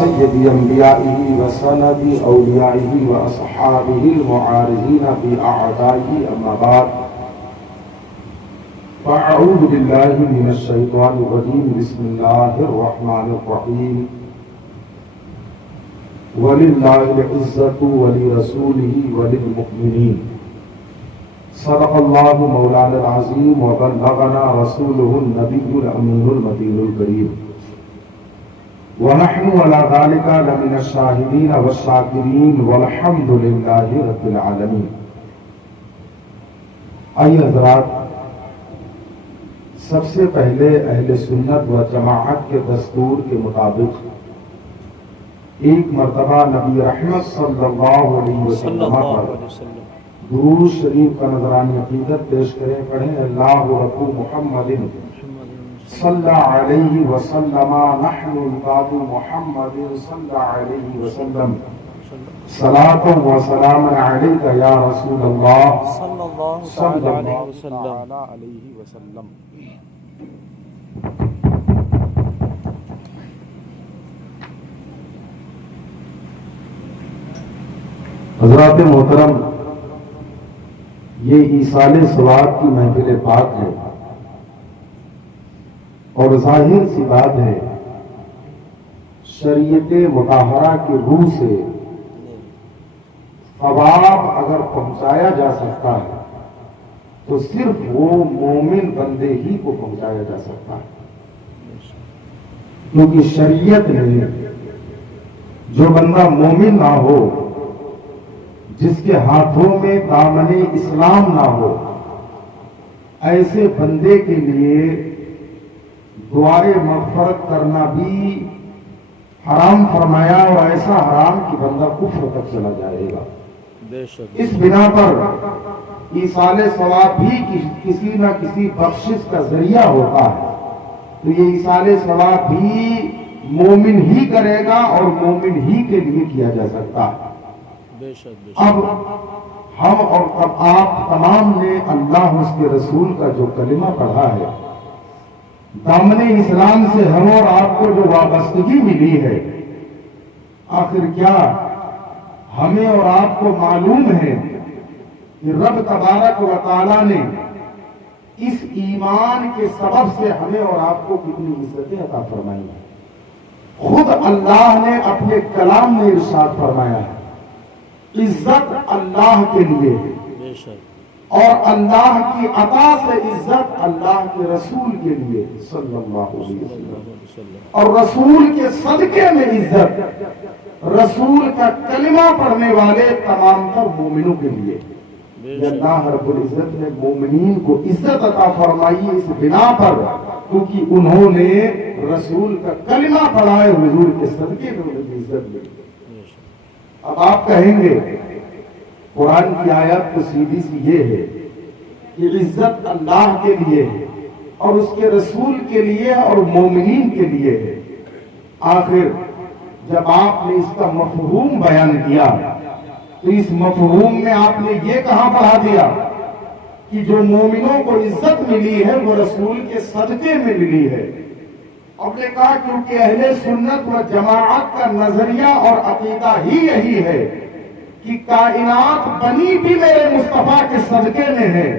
سيد أنبيائه وسند أوليائه وأصحابه المعارضين بأعدائه أما بعد فأعوذ بالله من الشيطان الرجيم بسم الله الرحمن الرحيم ولله العزة ولرسوله وللمؤمنين صدق الله مولانا العظيم وبلغنا رسوله النبي الأمين المتين الكريم ونحن على ذلك لمن الشاهدين والشاكرين والحمد لله رب العالمين. آئیے حضرات، سب سے پہلے اہل سنت و جماعت کے دستور کے مطابق ایک مرتبہ نبی رحمت صلی اللہ علیہ وسلم پر درود شریف کا نذرانہ عقیدت پیش کریں. پڑھیں اللہ رب محمد صلی علیہ وسلم نحن عباد محمد صلی علیہ وسلم صلاۃ و سلام علیک یا رسول اللہ صلی اللہ علیہ وسلم. حضرات محترم، یہ ایصال ثواب کی محفل پاک ہے اور ظاہر سی بات ہے، شریعت مطہرہ کی روح سے ثواب اگر پہنچایا جا سکتا ہے تو صرف وہ مومن بندے ہی کو پہنچایا جا سکتا ہے، کیونکہ شریعت نے جو بندہ مومن نہ ہو، جس کے ہاتھوں میں دامن اسلام نہ ہو، ایسے بندے کے لیے دعائے مغفرت کرنا بھی حرام فرمایا، اور ایسا حرام کہ بندہ کفر تک چلا جائے گا. اس بنا پر ایصال ثواب بھی کسی نہ کسی بخشش کا ذریعہ ہوتا ہے، تو یہ ایصال ثواب بھی مومن ہی کرے گا اور مومن ہی کے لیے کیا جا سکتا ہے. اب ہم اور آپ تمام نے اللہ اس کے رسول کا جو کلمہ پڑھا ہے، دامن اسلام سے ہم اور آپ کو جو وابستگی ملی ہے، آخر کیا ہمیں اور آپ کو معلوم ہے کہ رب تبارک و تعالی نے اس ایمان کے سبب سے ہمیں اور آپ کو کتنی عزتیں عطا فرمائی ہیں. خود اللہ نے اپنے کلام میں ارشاد فرمایا ہے، عزت اللہ کے لیے اور اللہ کی عطا سے عزت اللہ کے رسول کے لیے صلی اللہ علیہ وسلم، اور رسول کے صدقے میں عزت رسول کا کلمہ پڑھنے والے تمام تر مومنوں کے لیے. اللہ رب العزت نے مومنین کو عزت عطا فرمائی اس بنا پر کیونکہ انہوں نے رسول کا کلمہ پڑھا ہے، حضور کے صدقے میں انہیں عزت ملی. اب آپ کہیں گے قرآن کی آیت تو سیدھی سی یہ ہے کہ عزت اللہ کے لیے ہے اور اس کے رسول کے لیے اور مومنین کے لیے ہے. آخر جب آپ نے اس کا مفہوم بیان کیا تو اس مفہوم میں آپ نے یہ کہاں پڑھا دیا کہ جو مومنوں کو عزت ملی ہے وہ رسول کے صدقے میں ملی ہے. آپ نے کہا کیونکہ اہل سنت و جماعت کا نظریہ اور عقیدہ ہی یہی ہے کہ کائنات بنی بھی میرے مصطفیٰ کے صدقے میں ہے،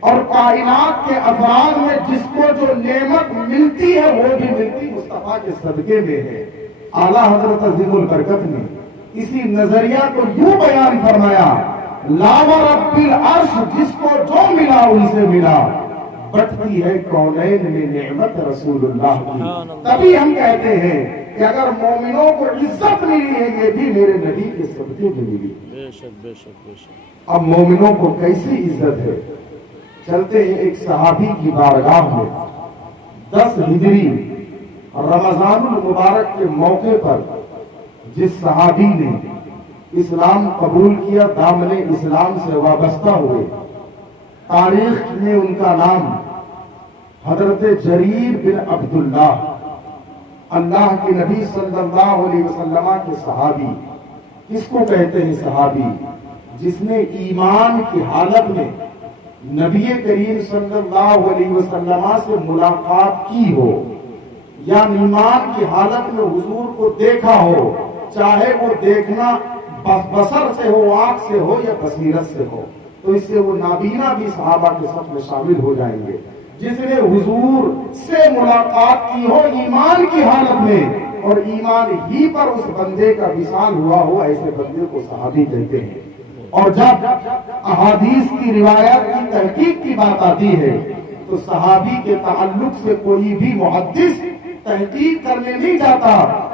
اور کائنات کے افراد میں جس کو جو نعمت ملتی ہے وہ بھی ملتی مصطفیٰ کے صدقے میں ہے. اعلیٰ حضرت عظیم البرکت نے اسی نظریہ کو یوں بیان فرمایا، لا ورب العرش، جس کو جو ملا ان سے ملا، بٹتی ہے کونین میں نعمت رسول اللہ کی. تبھی ہم کہتے ہیں کہ اگر مومنوں کو عزت ملی ہے یہ بھی میرے نبی کے صدقے میں ملی. اب مومنوں کو کیسی عزت ہے، چلتے ہیں ایک صحابی کی بارگاہ میں. 10 ہجری رمضان المبارک کے موقع پر جس صحابی نے اسلام قبول کیا، دامن اسلام سے وابستہ ہوئے، تاریخ میں ان کا نام حضرت جریر بن عبداللہ، اللہ کے نبی صلی اللہ علیہ وسلم کے صحابی. کس کو کہتے ہیں صحابی؟ جس نے ایمان کی حالت میں نبی کریم صلی اللہ علیہ وسلم سے ملاقات کی ہو، یا ایمان کی حالت میں حضور کو دیکھا ہو، چاہے وہ دیکھنا بصر سے ہو، آنکھ سے ہو یا بصیرت سے ہو، تو اس سے وہ نابینا بھی صحابہ کے ساتھ میں شامل ہو جائیں گے۔ جس نے حضور سے ملاقات کی ہو ایمان کی حالت میں اور ایمان ہی پر اس بندے کا وصال ہوا ہو، ایسے بندے کو صحابی کہتے ہیں۔ اور جب احادیث کی روایات کی تحقیق کی بات آتی ہے تو صحابی کے تعلق سے کوئی بھی محدث تحقیق کرنے نہیں جاتا،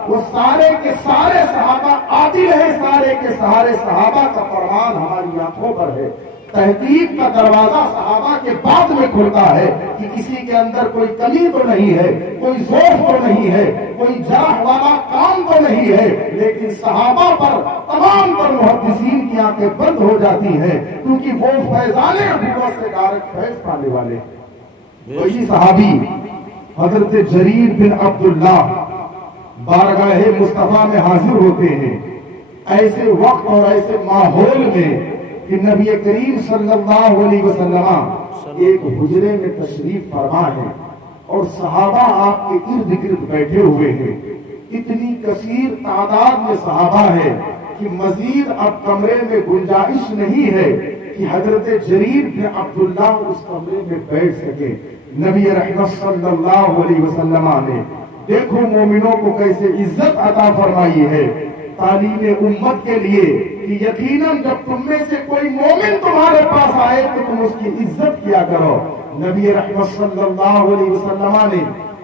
وہ سارے کے سارے صحابہ عادل ہیں، سارے کے سارے صحابہ کا فرمان ہماری آنکھوں پر ہے۔ تحقیق کا دروازہ صحابہ کے بعد میں کھلتا ہے کہ کسی کے اندر کوئی کمی تو نہیں ہے، کوئی ذوق تو نہیں ہے، کوئی جرح والا کام تو نہیں ہے، لیکن صحابہ پر تمام تر محدثین کی آنکھیں بند ہو جاتی ہیں کیونکہ وہ فیضان نبوت سے ڈائریکٹ فیض پانے والے ہیں۔ وہی صحابی حضرت جریر بن عبداللہ بارگاہ مصطفیٰ میں حاضر ہوتے ہیں ایسے وقت اور ایسے ماحول میں کہ نبی کریم صلی اللہ علیہ وسلم ایک حجرے میں تشریف فرما ہے اور صحابہ آپ کے ارد گرد بیٹھے ہوئے ہیں۔ اتنی کثیر تعداد میں صحابہ ہے کہ مزید اب کمرے میں گنجائش نہیں ہے کہ حضرت جریر بن عبداللہ اس کمرے میں بیٹھ سکے۔ نبی رحمت صلی اللہ علیہ وسلم نے دیکھو مومنوں کو کیسے عزت عطا فرمائی ہے تعلیم امت کے لیے کہ یقیناً جب تم میں سے کوئی مومن تمہارے پاس آئے تو تم اس کی عزت کیا کرو۔ نبی رحمت صلی اللہ علیہ وسلم نے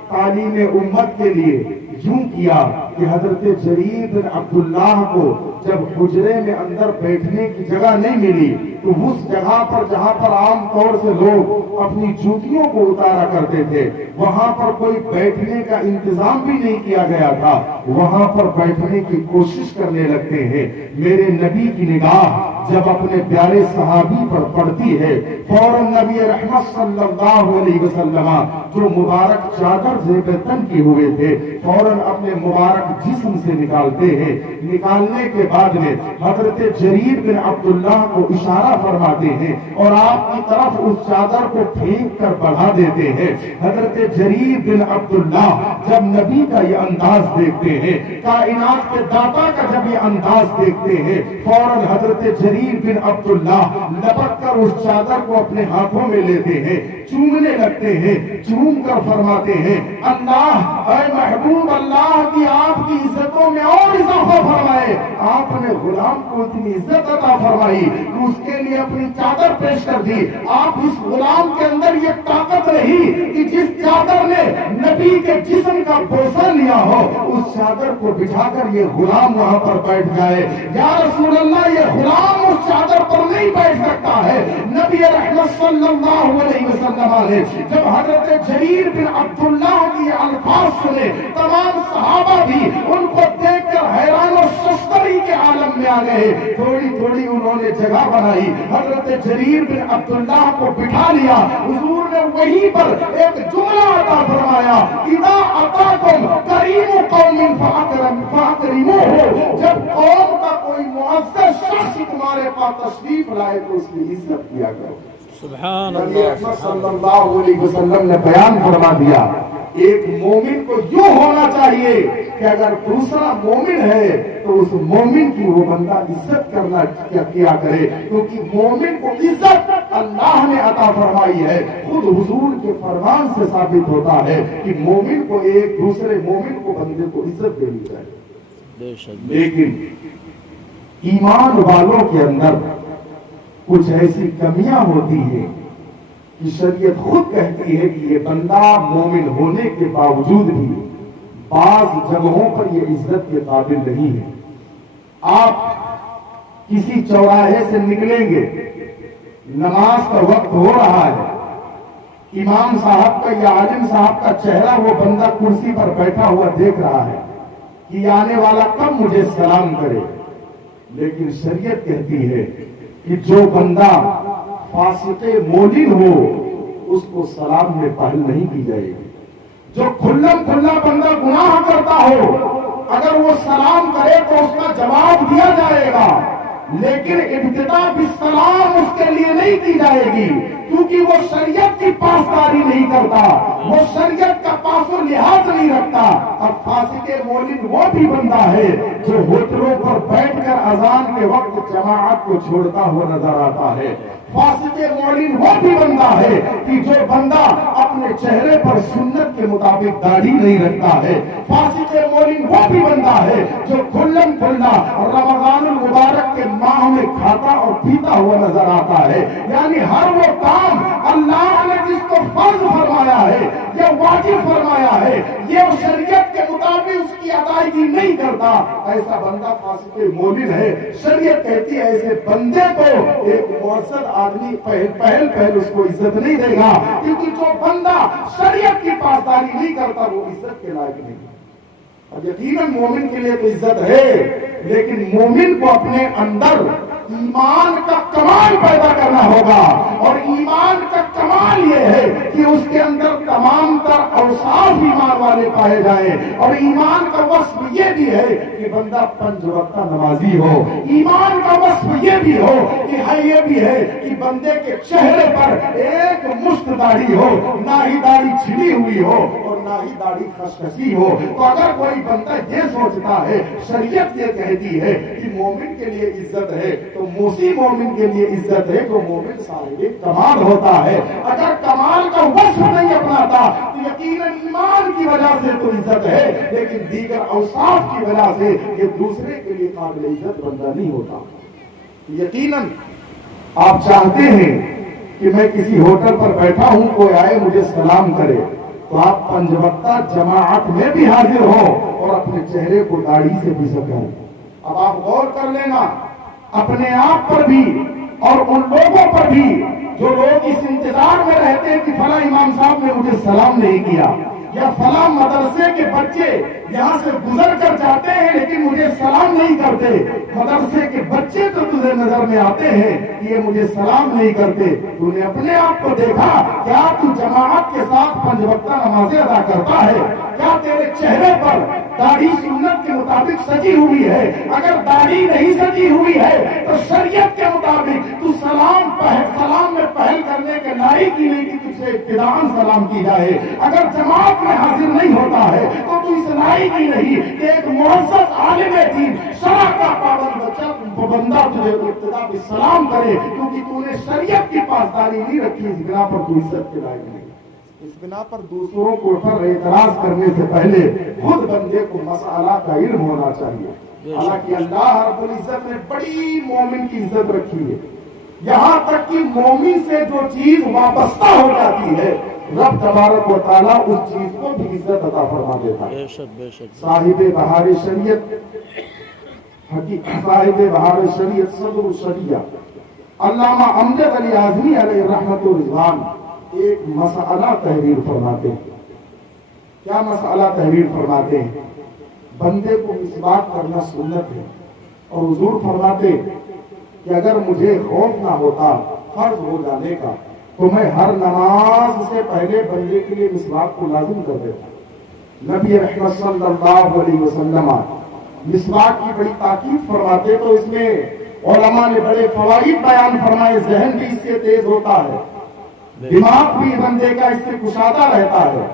تعلیم امت کے لیے یوں کیا کہ حضرت جریر بن عبداللہ کو جب حجرے میں اندر بیٹھنے کی جگہ نہیں ملی تو اس جگہ پر جہاں پر عام طور سے لوگ اپنی جوتیوں کو اتارا کرتے تھے وہاں پر کوئی بیٹھنے کا انتظام بھی نہیں کیا گیا تھا، وہاں پر بیٹھنے کی کوشش کرنے لگتے ہیں۔ میرے نبی کی نگاہ جب اپنے پیارے صحابی پر پڑتی ہے فوراً نبی رحمت صلی اللہ علیہ وسلم جو مبارک چادر زیب تن کی ہوئے تھے فوراً اپنے مبارک جسم سے نکالتے ہیں۔ نکالنے کے بعد میں حضرت جریر بن عبداللہ کو اشارہ فرماتے ہیں اور آپ کی طرف اس چادر کو پھینک کر بڑھا دیتے ہیں۔ حضرت جریر بن عبداللہ جب نبی کا یہ انداز دیکھتے ہیں، کائنات کے داتا کا جب یہ انداز دیکھتے ہیں، فوراً حضرت جریر بن عبداللہ لپک کر اس چادر کو اپنے ہاتھوں میں لیتے ہیں، چومنے لگتے ہیں، چوم کر فرماتے ہیں اللہ اے محبوب اللہ کی آپ کی عزتوں میں اور اضافہ فرمائے۔ آپ نے غلام کو اتنی عزت عطا فرمائی کہ اس کے لیے اپنی چادر پیش کر دی۔ آپ اس غلام کے اندر یہ طاقت رہی کہ جس چادر نے نبی کے جسم کا بوسہ لیا ہو اس چادر کو بٹھا کر یہ غلام وہاں پر بیٹھ جائے۔ یا رسول اللہ یہ غلام اس چادر پر نہیں بیٹھ سکتا ہے۔ نبی رحمت صلی اللہ علیہ وسلم نے جب حضرت جریر بن عبداللہ کی الفاظ سنے تمام صحابہ بھی ان کو دیکھ کر حیران و ششدری کے عالم میں آ گئے۔ تھوڑی تھوڑی انہوں نے جگہ بنائی، حضرت جریر بن عبداللہ کو بٹھا لیا۔ حضور نے وہیں پر ایک جملہ عطا فرمایا اذا اتاکم کریم قوم فاکرموہ، جب قوم کا کوئی معزز شخص تمہارے پاس تشریف لائے تو اس کی عزت کیا کرو۔ سبحان نبی اللہ اکرم صلی اللہ علیہ وسلم نے بیان فرما دیا ایک مومن کو یوں ہونا چاہیے کہ اگر دوسرا مومن ہے تو اس مومن کی وہ بندہ عزت کرنا کیا کرے، کیونکہ مومن کو عزت اللہ نے عطا فرمائی ہے۔ خود حضور کے فرمان سے ثابت ہوتا ہے کہ مومن کو ایک دوسرے مومن کو بندے کو عزت دینی چاہیے۔ لیکن ایمان والوں کے اندر کچھ ایسی کمیاں ہوتی ہیں کہ شریعت خود کہتی ہے کہ یہ بندہ مومن ہونے کے باوجود بھی بعض جگہوں پر یہ عزت کے قابل نہیں ہے۔ آپ کسی چوراہے سے نکلیں گے، نماز کا وقت ہو رہا ہے، امام صاحب کا یا عالم صاحب کا چہرہ وہ بندہ کرسی پر بیٹھا ہوا دیکھ رہا ہے کہ آنے والا کب مجھے سلام کرے، لیکن شریعت کہتی ہے کہ جو بندہ فاسق مولن ہو اس کو سلام میں پہل نہیں کی جائے گی۔ جو کھلم کھلا بندہ گناہ کرتا ہو اگر وہ سلام کرے تو اس کا جواب دیا جائے گا، لیکن ابتدا بالسلام اس کے لیے نہیں کی جائے گی۔ کیونکہ وہ شریعت کی پاسداری نہیں کرتا، وہ شریعت کا پاس و لحاظ نہیں رکھتا۔ اب فاسق مولد وہ بھی بندہ ہے جو ہوٹلوں پر بیٹھ کر اذان کے وقت جماعت کو چھوڑتا ہوا نظر آتا ہے۔ فاسق مولد وہ بھی بندہ ہے کہ جو بندہ اپنے چہرے پر سنت کے مطابق داڑھی نہیں رکھتا ہے۔ فاسق مولد وہ بھی بندہ ہے جو کھلم کھلا رمضان المبارک کے ماہ میں کھاتا اور پیتا ہوا نظر آتا ہے۔ یعنی ہر وہ کام اللہ نے جس کو فرض فرمایا ہے یا واجب فرمایا ہے یہ شریعت کے مطابق اس کی ادائیگی نہیں کرتا، ایسا بندہ فاسق مولد ہے۔ شریعت کہتی ہے ایسے بندے کو ایک معزز آدمی پہل اس کو عزت نہیں دے گا، کیونکہ جو بندہ شریعت کی پاسداری نہیں کرتا وہ عزت کے لائق نہیں۔ اور یقیناً مومن کے لیے تو عزت ہے، لیکن مومن کو اپنے اندر ایمان کا کمال پیدا کرنا ہوگا، اور ایمان کا کمال یہ ہے کہ اس کے اندر تمام تر اوصاف ایمان والے پائے جائیں، اور ایمان کا وصف یہ بھی ہے کہ بندہ 5 وقتہ نمازی ہو۔ ایمان کا وصف یہ بھی ہو کہ یہ بھی ہے کہ بندے کے چہرے پر ایک مشت داڑھی ہو، نہ ہی داڑھی چھڑی ہوئی ہو اور نہ ہی داڑھی خشخشی ہو۔ تو اگر کوئی بندہ یہ سوچتا ہے شریعت یہ کہتی ہے کہ مومن کے لیے عزت ہے تو موسی مومن کے لیے عزت ہے جو مومن صاحب کمال ہوتا ہے۔ اگر کمال کا وصف نہیں اپناتا تو یقیناً ایمان کی وجہ سے تو عزت ہے، لیکن دیگر اوصاف کی وجہ سے یہ دوسرے کے لیے قابل عزت بندہ نہیں ہوتا۔ یقیناً آپ چاہتے ہیں کہ میں کسی ہوٹل پر بیٹھا ہوں، کوئی آئے مجھے سلام کرے تو آپ 5 وقتہ جماعت میں بھی حاضر ہو اور اپنے چہرے کو داڑھی سے بھی سکیں۔ اب آپ غور کر لینا اپنے آپ پر بھی اور ان لوگوں پر بھی جو لوگ اس انتظار میں رہتے ہیں کہ فلاں امام صاحب نے مجھے سلام نہیں کیا، یا فلاں مدرسے کے بچے یہاں سے گزر کر جاتے ہیں لیکن مجھے سلام نہیں کرتے، مدرسے کے بچے تو تجھے نظر میں آتے ہیں کہ یہ مجھے سلام نہیں کرتے۔ تو نے اپنے آپ کو دیکھا، کیا تو جماعت کے ساتھ 5 وقتہ نمازیں ادا کرتا ہے؟ کیا تیرے چہرے پر داڑھی سنت کے مطابق سجی ہوئی ہے؟ اگر داڑھی نہیں سجی ہوئی ہے تو شریعت کے مطابق تو سلام میں پہل کرنے کے لائق ہی نہیں کہ تجھے ابتداءً سلام کی جائے۔ اگر جماعت میں حاضر نہیں ہوتا ہے تو تو اس لائق ہی نہیں کہ ایک معزز عالم دین شرع کا پابند بندہ تجھے ابتدا بھی سلام کرے، کیونکہ تو نے شریعت کی پاسداری نہیں رکھی، اس بنا پر تو عزت کے لائق نہیں۔ اس بنا پر دوسروں کو پر اعتراض کرنے سے پہلے خود بندے کو مسئلہ کا علم ہونا چاہیے۔ حالانکہ اللہ رب العزت نے بڑی مومن کی عزت رکھی ہے، یہاں تک کہ مومن سے جو چیز وابستہ ہو جاتی ہے رب تبارک و تعالیٰ اس چیز کو بھی عزت عطا فرما دیتا ہے۔ صاحب بہار شریعت صاحب بہار شریعت صدر الشریعہ علامہ امجد علی اعظمی علیہ رحمت و رضوان ایک مسئلہ تحریر فرماتے ہیں۔ کیا مسئلہ تحریر فرماتے ہیں؟ بندے کو مسواک کرنا سنت ہے، اور حضور فرماتے کہ اگر مجھے خوف نہ ہوتا فرض ہو جانے کا تو میں ہر نماز سے پہلے بندے کے لیے مسواک کو لازم کر دیتا۔ نبی رحمت صلی اللہ علیہ وسلم مسواک کی بڑی تاکید فرماتے تو اس میں علماء نے بڑے فوائد بیان فرمائے۔ ذہن بھی اس سے تیز ہوتا ہے، دماغ بھی بندے کا اس سے کشادہ رہتا ہے،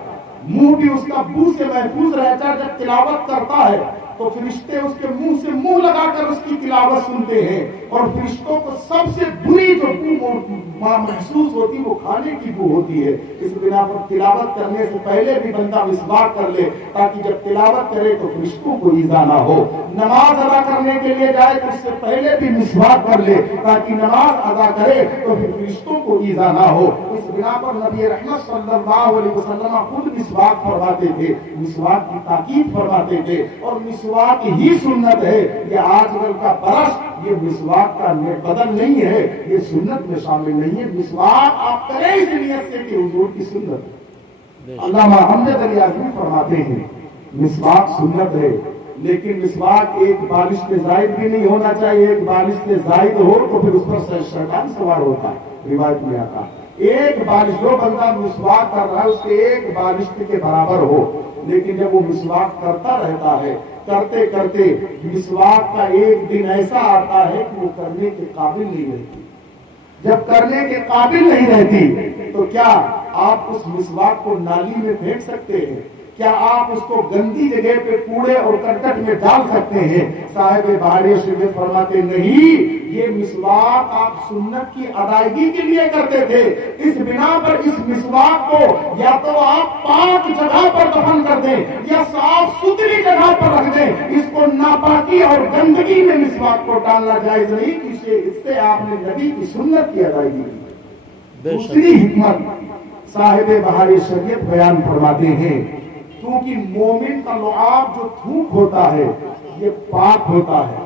منہ بھی اس کا بو سے محفوظ رہتا ہے۔ جب تلاوت کرتا ہے تو فرشتے اس کے منہ سے منہ لگا کر اس کی تلاوت سنتے ہیں، اور فرشتوں کو سب سے بری جو بو محسوس ہوتی وہ کھانے کی بو ہوتی ہے۔ اس بنا پر تلاوت کرنے سے پہلے بھی بندہ مسواک کر لے تاکہ جب تلاوت کرے تو فرشتوں کو ایذا نہ ہو۔ نماز ادا کرنے کے لیے جائے تو اس سے پہلے بھی مسواک کر لے تاکہ نماز ادا کرے تو پھر فرشتوں کو ایذا نہ ہو۔ اس بنا پر نبی رحمت صلی اللہ علیہ وسلم خود مسواک فرماتے تھے، مسواک کی تاکید فرماتے تھے، اور مسواک ہی سنت ہے۔ یہ آج کل کا برش یہ مسواک کا بدل نہیں ہے، یہ سنت میں شامل نہیں ہے۔ مسواک آپ کریں اس نیت سے کہ حضور کی سنت ہے۔ علامہ امجد علی اعظمی فرماتے ہیں مسواک سنت ہے، لیکن مسواک ایک بالش سے زائد بھی نہیں ہونا چاہیے۔ ایک بالش سے زائد ہو تو پھر اس پر شیطان سوار ہوتا ہے، روایت میں آتا ہے۔ ایک بالش جو بندہ مسواک کر رہا ہے اس کے ایک بالش کے برابر ہو، لیکن جب وہ مسواک کرتا رہتا ہے کرتے کرتے مسواک کا ایک دن ایسا آتا ہے کہ وہ کرنے کے قابل نہیں رہتی۔ جب کرنے کے قابل نہیں رہتی تو کیا آپ اس مسواک کو نالی میں پھینک سکتے ہیں؟ کیا آپ اس کو گندی جگہ پہ کوڑے اور کرکٹ میں ڈال سکتے ہیں؟ صاحب بہار شریف فرماتے نہیں، یہ مسواک آپ سنت کی ادائیگی کے لیے کرتے تھے، اس بنا پر اس مسواک کو یا تو آپ پاک جگہ پر دفن کر دیں یا صاف ستھری جگہ پر رکھ دیں، اس کو ناپاکی اور گندگی میں مسواک کو ڈالنا جائز نہیں، اس سے آپ نے نبی کی سنت کی ادائیگی کی۔ دوسری حکمت صاحب بہار شریعت بیان فرماتے ہیں، کیونکہ مومن کا لعاب جو تھوک ہوتا ہے یہ پاک ہوتا ہے،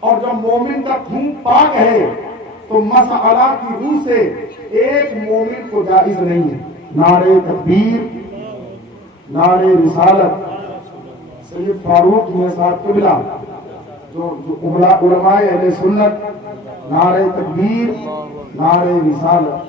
اور جب مومن کا تھوک پاک ہے تو مسئلہ کی روح سے ایک مومن کو جائز نہیں ہے۔ نعرہ تکبیر، نعرہ رسالت، سید فاروق میں صاحب قبلہ جو علماء اہل سنت، نعرہ تکبیر، نعرہ رسالت۔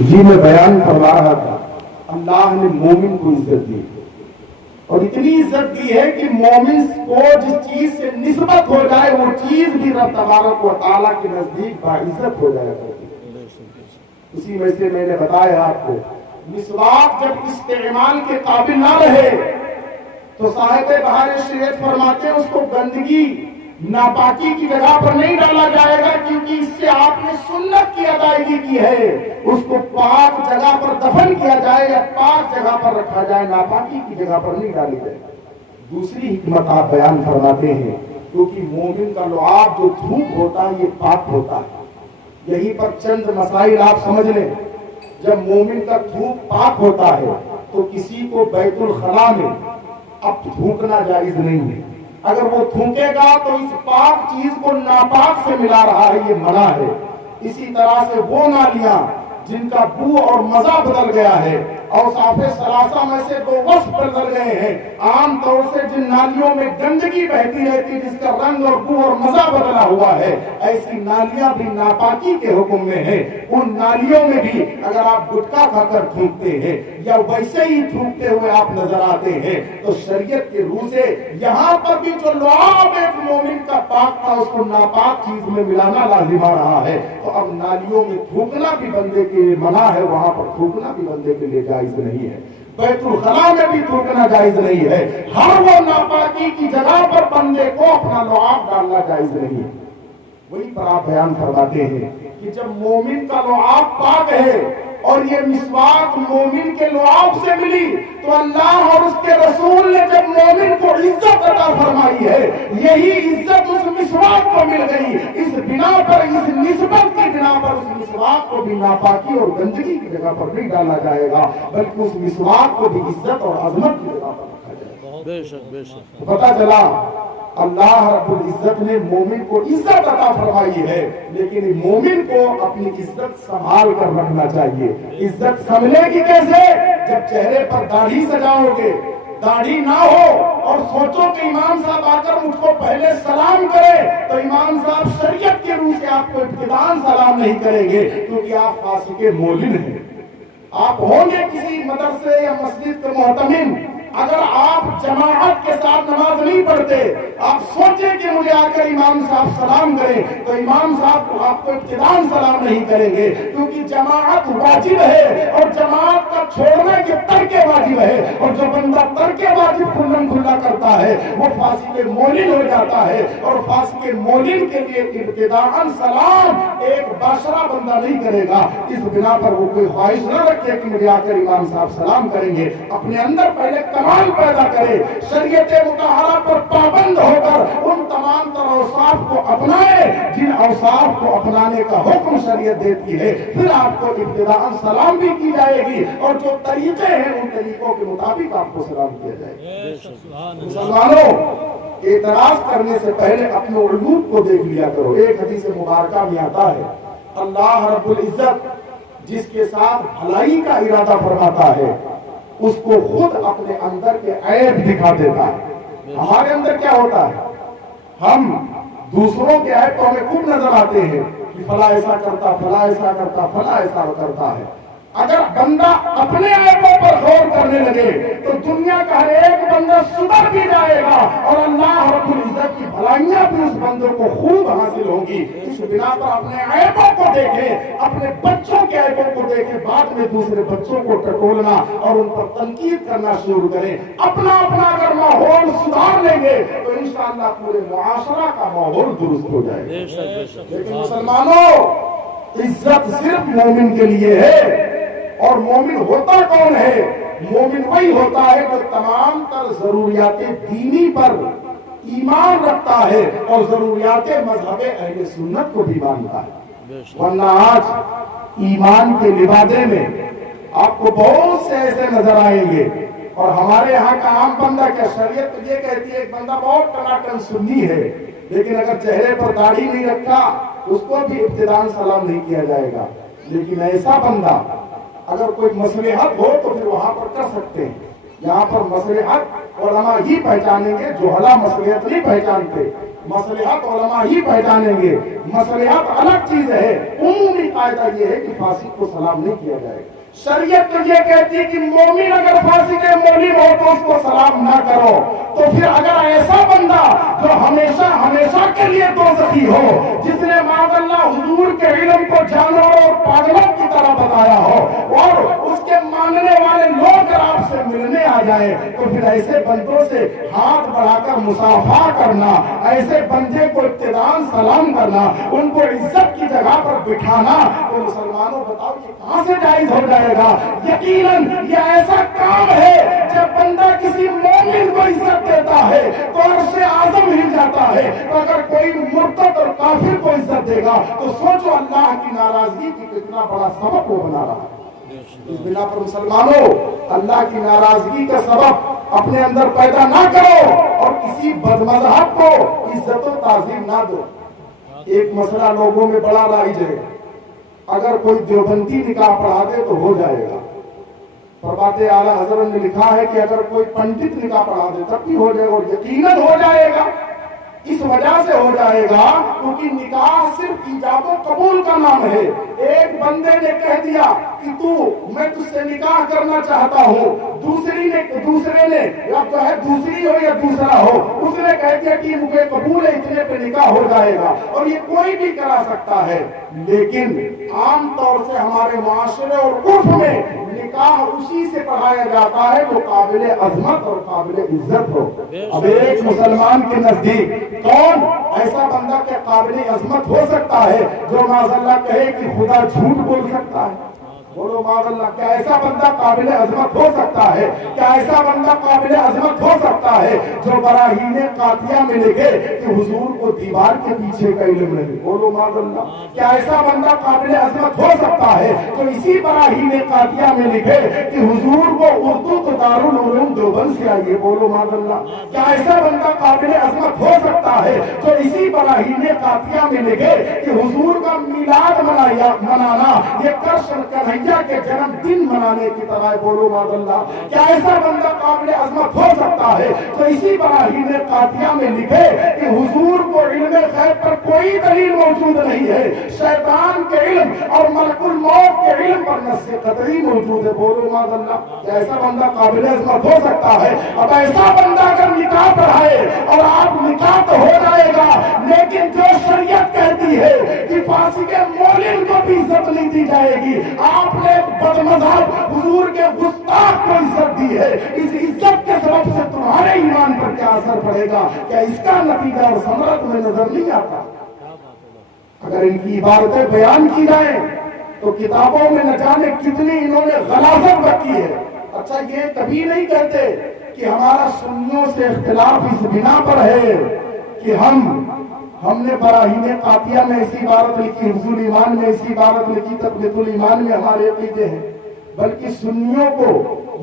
جی میں بیان فرما رہا تھا، اللہ نے مومن کو عزت دی، اور اتنی عزت دی ہے کہ مومن کو جس چیز سے نسبت ہو جائے وہ چیز بھی رب تبارک و تعالیٰ کے نزدیک باعزت ہو جائے گا۔ اسی میں سے میں نے بتایا آپ کو، مسواک جب استعمال کے قابل نہ رہے تو صاحب بہار شریعت فرماتے ہیں اس کو گندگی ناپاکی کی جگہ پر نہیں ڈالا جائے گا، کیونکہ اس سے آپ نے سنت کی ادائیگی کی ہے۔ اس کو پاک جگہ پر دفن کیا جائے یا پاک جگہ پر رکھا جائے، ناپاکی کی جگہ پر نہیں ڈالی جائے۔ دوسری حکمت آپ بیان فرماتے ہیں، کیونکہ مومن کا لعاب جو تھوک ہوتا ہے یہ پاک ہوتا ہے۔ یہیں پر چند مسائل آپ سمجھ لیں۔ جب مومن کا تھوک پاک ہوتا ہے تو کسی کو بیت الخلاء میں اب تھوکنا جائز نہیں ہے۔ اگر وہ تھوکے گا تو اس پاک چیز کو ناپاک سے ملا رہا ہے، یہ منع ہے۔ اسی طرح سے وہ نالیاں جن کا بو اور مزہ بدل گیا ہے، اوصاف ثلاثہ میں سے 2 وصف بدل گئے ہیں، عام طور سے جن نالیوں میں گندگی بہتی رہتی جس کا رنگ اور بو اور مزہ بدلا ہوا ہے، ایسی نالیاں بھی ناپاکی کے حکم میں ہیں۔ ان نالیوں میں بھی اگر آپ گٹکا کھا کر تھوکتے ہیں یا ویسے ہی تھوکتے ہوئے آپ نظر آتے ہیں تو شریعت کے روح سے یہاں پر بھی جو لعاب ایک مومن کا پاک تھا اس کو ناپاک چیز میں ملانا لازم آ رہا ہے، تو اب نالیوں میں تھوکنا بھی بندے کے لیے منع ہے، وہاں پر تھوکنا بھی بندے کے لیے جائز نہیں ہے۔ بیت الخلاء میں بھی تھوکنا جائز نہیں ہے۔ ہر وہ ناپاکی کی جگہ پر بندے کو اپنا لعاب ڈالنا جائز نہیں ہے۔ وہی پر آپ بیان فرماتے ہیں کہ جب مومن کا لعاب پاک ہے اور یہ مسواک مومن کے لعاب سے ملی تو اللہ اور اس کے رسول نے جب مومن کو عزت عطا فرمائی ہے، یہی عزت اس مسواک کو مل گئی۔ اس بنا پر، اس نسبت کی بنا پر اس مسواک کو بھی ناپاکی اور گندگی کی جگہ پر نہیں ڈالا جائے گا، بلکہ اس مسواک کو بھی عزت اور عظمت کی جگہ پر رکھا جائے گا۔ بے شک بے شک۔ پتہ چلا اللہ رب العزت نے مومن کو عزت عطا فرمائی ہے، لیکن مومن کو اپنی عزت سنبھال کر رکھنا چاہیے۔ عزت سنبھلے گی کیسے؟ جب چہرے پر داڑھی سجاؤ گے، داڑھی نہ ہو اور سوچو کہ امام صاحب آ کر مجھ کو پہلے سلام کرے تو امام صاحب شریعت کے روح سے آپ کو ابتداءً سلام نہیں کریں گے، کیونکہ آپ فاسق مولن ہیں۔ آپ ہوں گے کسی مدرسے یا مسجد کے محتمم، اگر آپ جماعت کے ساتھ نماز نہیں پڑھتے، آپ سوچیں کہ مجھے آ کر امام صاحب سلام کریں تو امام صاحب آپ کو ابتداءً سلام نہیں کریں گے، کیونکہ جماعت واجب ہے اور جماعت کا چھوڑنا کے ترک واجب ہے، اور جو بندہ ترک واجب کھلم کھلا کرتا ہے وہ فاسق مولن ہو جاتا ہے، اور فاسق مولن کے لیے ابتداءً سلام ایک باشرہ بندہ نہیں کرے گا۔ اس بنا پر وہ کوئی خواہش نہ رکھے کہ مجھے آ کر امام صاحب سلام کریں گے، اپنے اندر پہلے کمال پیدا کرے، شریعت مطہرہ پر پابند ہو کر ان تمام تر اوصاف کو اپنائے جن اوصاف کو اپنانے کا حکم شریعت دیتی ہے، پھر آپ کو ابتداءً سلام بھی کی جائے گی، اور جو طریقے ہیں ان طریقوں کے مطابق آپ کو سلام کیا جائے گا۔ مسلمانوں، اعتراض کرنے سے پہلے اپنے عیوب کو دیکھ لیا کرو۔ ایک حدیث مبارکہ میں آتا ہے، اللہ رب العزت جس کے ساتھ بھلائی کا ارادہ فرماتا ہے اس کو خود اپنے اندر کے عیب دکھا دیتا ہے۔ ہمارے اندر کیا ہوتا ہے؟ ہم دوسروں کے عیب تو ہمیں خوب نظر آتے ہیں کہ فلاں ایسا کرتا، فلاں ایسا کرتا، فلاں ایسا کرتا ہے۔ اگر بندہ اپنے عیبوں پر غور کرنے لگے تو دنیا کا ہر ایک بندہ سدھر بھی جائے گا اور اللہ رب العزت کی بھلائیاں بھی اس بندے کو خوب حاصل ہوں گی۔ اس بنا پر اپنے عیبوں کو دیکھیں، اپنے بچوں کے عیبوں کو دیکھیں، بعد میں دوسرے بچوں کو ٹٹولنا اور ان پر تنقید کرنا شروع کریں۔ اپنا اگر ماحول سدھار لیں گے تو انشاءاللہ پورے معاشرہ کا ماحول درست ہو جائے گا۔ لیکن مسلمانوں، عزت صرف مومن کے لیے ہے، اور مومن ہوتا کون ہے؟ مومن وہی ہوتا ہے جو تمام تر ضروریات دینی پر ایمان رکھتا ہے اور ضروریات مذہب اہل سنت کو بھی مانتا ہے۔ ورنہ آج ایمان کے لبادے میں آپ کو بہت سے ایسے نظر آئیں گے، اور ہمارے یہاں کا عام بندہ کیا شریعت یہ کہتی ہے ایک بندہ بہت ٹناٹن سنی ہے لیکن اگر چہرے پر داڑھی نہیں رکھا اس کو بھی ابتداءً سلام نہیں کیا جائے گا، لیکن ایسا بندہ اگر کوئی مصلحت ہو تو پھر وہاں پر کر سکتے ہیں۔ یہاں پر مصلحت علماء ہی پہچانیں گے، جوہلا مصلحت نہیں پہچانتے، مصلحت علماء ہی پہچانیں گے۔ مصلحت الگ چیز ہے، عمومی قاعدہ یہ ہے کہ فاسق کو سلام نہیں کیا جائے گا۔ شریعت تو یہ کہتی ہے کہ مومن اگر فاسق مولم ہو تو اس کو سلام نہ کرو، تو پھر اگر ایسا بندہ جو ہمیشہ کے لیے دوزخی ہو، جس نے معاذ اللہ حضور کے علم کو جانوروں اور پاگلوں کی طرح بتایا ہو اور اس کے ماننے والے لوگ اگر آپ سے ملنے آ جائیں تو پھر ایسے بندوں سے ہاتھ بڑھا کر مصافحہ کرنا، ایسے بندے کو ابتداءً سلام کرنا، ان کو عزت کی جگہ پر بٹھانا، تو مسلمانوں بتاؤ یہ کہاں سے جائز ہو جائے گا؟ یقیناً یہ ایسا کام ہے جب بندہ کسی مومن کو عزت دیتا ہے تو عرش اعظم ہل جاتا ہے، تو اگر کوئی مرتد اور کافر کو عزت دے گا تو سوچو اللہ کی ناراضگی کی کتنا بڑا سبب وہ بنا رہا ہے۔ اس بنا پر مسلمانوں، اللہ کی ناراضگی کا سبب اپنے اندر پیدا نہ کرو اور کسی بدمذہب کو عزت و تعظیم نہ دو۔ ایک مسئلہ لوگوں میں بڑا رائج ہے، اگر کوئی دیوبندی نکاح پڑھا دے تو ہو جائے گا، پر بات اعلیٰ حضرت نے لکھا ہے کہ اگر کوئی پنڈت نکاح پڑھا دے تب بھی ہو جائے گا، اور یقیناً ہو جائے گا۔ اس وجہ سے ہو جائے گا کیونکہ نکاح صرف ایجاب و قبول کا نام ہے۔ ایک بندے نے کہہ دیا کہ میں تجھ سے نکاح کرنا چاہتا ہوں، دوسرے نے یا تو ہے دوسری ہو یا دوسرا ہو، اس نے کہہ دیا کہ مجھے قبول ہے، اتنے پہ نکاح ہو جائے گا، اور یہ کوئی بھی کرا سکتا ہے۔ لیکن عام طور سے ہمارے معاشرے اور عرف میں نکاح اسی سے پڑھایا جاتا ہے جو قابل عظمت اور قابل عزت ہو۔ اب ایک مسلمان کے نزدیک کون ایسا بندہ کہ قابل عظمت ہو سکتا ہے جو معاذ اللہ کہے کہ خدا جھوٹ بول سکتا ہے؟ بولو معاذ اللہ، کیا ایسا بندہ قابل عظمت ہو سکتا ہے؟ کیا ایسا بندہ قابل عظمت ہو سکتا ہے جو براہین قاطعہ میں لکھے کہ حضور کو دیوار کے پیچھے کا علم نہیں؟ بولو معاذ اللہ، کیا ایسا بندہ قابل عظمت ہو سکتا ہے جو اسی براہین قاطعہ میں لکھے کہ حضور کو اردو تو دارالعلوم دیوبند سے آئی ہے؟ بولو معاذ اللہ، کیا ایسا بندہ قابل عظمت ہو سکتا ہے جو اسی براہین قاطعہ میں لکھے کہ حضور کا میلاد منانا یہ کنہیا کے جنم دن منانے کی طرح؟ بولو معاذ اللہ، کیا ایسا بندہ قابل عظمت ہو سکتا ہے تو اسی براہین قاطعہ میں لکھے کہ حضور کو علم غیب پر کوئی دلیل موجود نہیں ہے، شیطان کے علم اور ملک الموت کے علم پر نص قطعی موجود ہے؟ بولو معاذ اللہ، کیا ایسا بندہ قابل عظمت ہو سکتا ہے؟ اب ایسا بندہ اگر نکاح پڑھائے اور آپ نکاح تو ہو جائے گا، لیکن جو شریعت کہتی ہے کہ فاسق مولن کو بھی عزت نہیں دی جائے گی، آپ نے بدمذہب حضور کے گستاخ کو عزت دی ہے، اس عزت کے سبب سے تمہارے ایمان پر کیا اثر پڑے گا؟ کیا اس کا نتیجہ اور ثمرہ تمہیں نظر نہیں آتا؟ اگر ان کی عبارتیں بیان کی جائیں تو کتابوں میں نہ جانے کتنی انہوں نے غلاظت رکھی ہے۔ اچھا یہ کبھی نہیں کہتے کہ ہمارا سنیوں سے اختلاف اس بنا پر ہے کہ ہم نے براہین قاطعہ میں ایسی عبارت لکھی، حفظ الایمان میں ایسی عبارت لکھی، تقویۃ الایمان میں ہمارے عقیدے ہیں، بلکہ سنیوں کو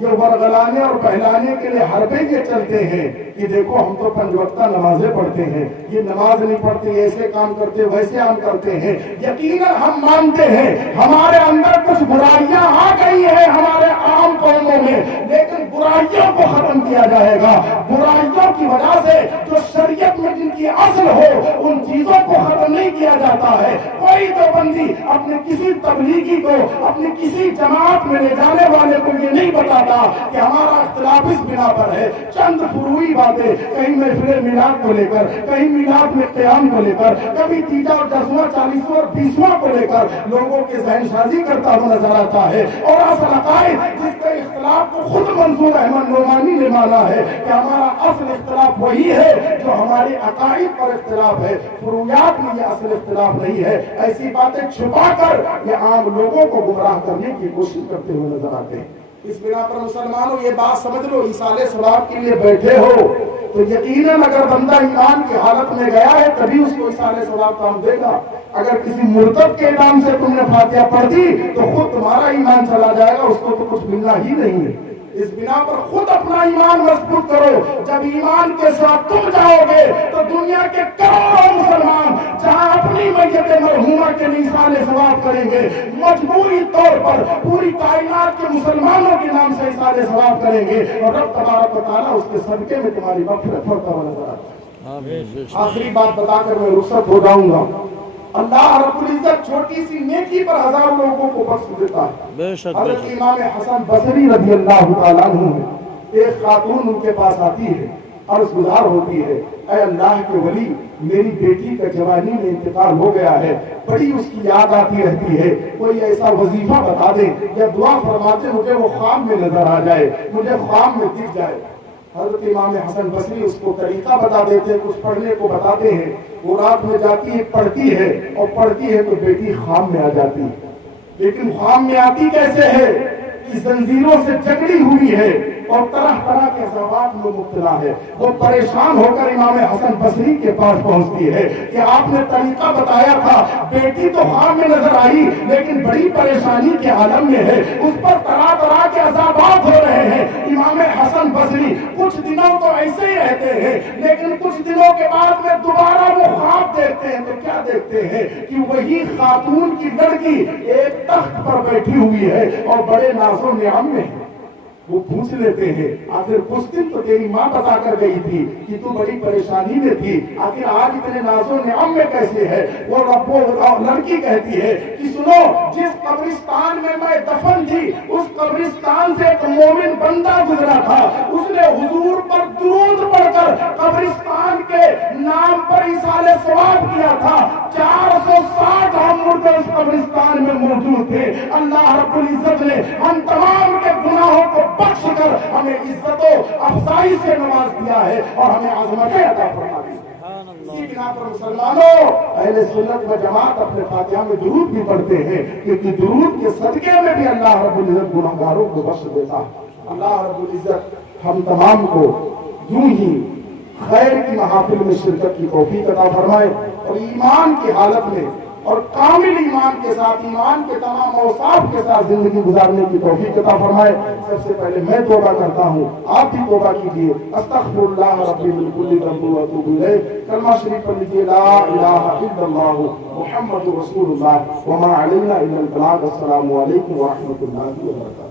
یہ ورغلانے اور بہلانے کے لیے حربے کے چلتے ہیں کہ دیکھو ہم تو 5 وقتہ نمازیں پڑھتے ہیں، یہ نماز نہیں پڑھتے، ایسے کام کرتے ویسے عام کرتے ہیں. یقیناً ہم مانتے ہیں ہمارے اندر کچھ برائیاں آ گئی ہیں ہمارے عام قوموں میں، لیکن برائیوں کو ختم کیا جائے گا. برائیوں کی وجہ سے جو شریعت میں جن کی اصل ہو ان چیزوں کو ختم نہیں کیا جاتا ہے. کوئی دیوبندی اپنے کسی تبلیغی کو، اپنے کسی جماعت میں لے جانے والے کو یہ نہیں بتاتا کہ ہمارا اختلاف اس بنا پر ہے. چند فروعی باتیں، کہیں محفل میلاد کو لے کر، کہیں میلاد میں قیام کو لے کر، کبھی تیجا اور 10واں 40واں اور 20واں کو لے کر لوگوں کے ذہن سازی کرتا ہوا نظر آتا ہے. اور اصل عقائد جس کے اختلاف کو خود منظور احمد نعمانی نے مانا ہے کہ ہمارا اصل اختلاف وہی ہے جو ہمارے عقائد پر اختلاف ہے، فروعیات میں یہ اصل اختلاف نہیں ہے. ایسی باتیں چھپا کر یہ عام لوگوں کو گمراہ کرنے کی کوشش کرتے ہوئے نظر آتے ہیں. اس بنا پر مسلمانوں یہ بات سمجھ لو، ایصال ثواب کے لیے بیٹھے ہو تو یقیناً اگر بندہ ایمان کی حالت میں گیا ہے تبھی اس کو ایصال ثواب کام دے گا. اگر کسی مرتد کے نام سے تم نے فاتحہ پڑھ دی تو خود تمہارا ایمان چلا جائے گا، اس کو تو کچھ ملنا ہی نہیں ہے. اس بنا پر خود اپنا ایمان مضبوط کرو. جب ایمان کے ساتھ تم جاؤ گے تو دنیا کے کروڑوں مسلمان جہاں اپنی میت مرحومہ کے لیے ایصال ثواب کریں گے، مجموعی طور پر پوری کائنات کے مسلمانوں کے نام سے ایصال ثواب کریں گے اور رب تبارک و تعالیٰ اس کے صدقے میں تمہاری مغفرت فرماتا ہوا نظر آتا ہے. آخری بات بتا کر میں رخصت ہو جاؤں گا. اللہ رب العزت چھوٹی سی نیکی پر ہزاروں لوگوں کو بخش دیتا ہے. حضرت امام حسن بصری رضی اللہ تعالیٰ عنہ ایک خاتون ان کے پاس آتی ہے، عرض گزار ہوتی ہے، اے اللہ کے ولی میری بیٹی کا جوانی میں انتقال ہو گیا ہے، بڑی اس کی یاد آتی رہتی ہے، کوئی ایسا وظیفہ بتا دیں یا دعا فرماتے مجھے وہ خواب میں نظر آ جائے، مجھے خواب میں دکھ جائے. حضرت امام حسن بصری اس کو طریقہ بتا دیتے ہیں، کچھ پڑھنے کو بتاتے ہیں. وہ رات میں جاتی ہے، پڑھتی ہے اور پڑھتی ہے تو بیٹی خواب میں آ جاتی ہے. لیکن خواب میں آتی کیسے ہے کہ زنجیروں سے جکڑی ہوئی ہے اور طرح طرح کے عذابات میں مبتلا ہے. وہ پریشان ہو کر امام حسن بصری کے پاس پہنچتی ہے کہ آپ نے طریقہ بتایا تھا، بیٹی تو خواب میں نظر آئی لیکن بڑی پریشانی کے عالم میں ہے، اس پر طرح طرح کے عذابات ہو رہے ہیں. امام حسن بصری کچھ دنوں تو ایسے ہی رہتے ہیں لیکن کچھ دنوں کے بعد میں دوبارہ وہ خواب دیکھتے ہیں تو کیا دیکھتے ہیں کہ وہی خاتون کی لڑکی ایک تخت پر بیٹھی ہوئی ہے اور بڑے ناز و نعم میں ہے. وہ پوچھ لیتے ہیں آخر کچھ دن تو تیری ماں بتا کر گئی تھی کہ تو بڑی پریشانی میں تھی، آخر آج اتنے ناز و نعم میں کیسے ہے؟ وہ لڑکی کہتی ہے کہ سنو، جس قبرستان میں میں دفن تھی اس قبرستان سے ایک مومن بندہ گزرا تھا، اس نے حضور پر درود پڑھ کر قبرستان کے نام پر ایصال ثواب کیا تھا. 460 ہم مردے اس قبرستان میں موجود تھے. اللہ رب العزت نے ہم تمام کے گناہوں کو بخش کر ہمیں عزت و افضائی سے نواز دیا ہے اور ہمیں عظمتیں عطا فرما دی. اسی بنا پر مسلمانوں اہل سنت و جماعت اپنے فاتحہ میں درود بھی پڑھتے ہیں کیونکہ درود کے صدقے میں بھی اللہ رب العزت گناہگاروں کو بخش دیتا ہے. اللہ رب العزت ہم تمام کو یوں ہی خیر کی محافل میں شرکت کی توفیق عطا فرمائے اور ایمان کی حالت میں اور کامل ایمان کے ساتھ، ایمان کے تمام اوصاف کے ساتھ زندگی گزارنے کی توفیق عطا فرمائے. سب سے پہلے میں توبہ کرتا ہوں، آپ بھی توبہ کیجیے. استغفر اللہ ربی من کل ذنب و اتوب الیہ. کلمہ شریف پڑھ لیجیے، لا الہ الا اللہ محمد رسول اللہ وما علینا الا البلاغ. السلام علیکم ورحمۃ اللہ وبرکاتہ.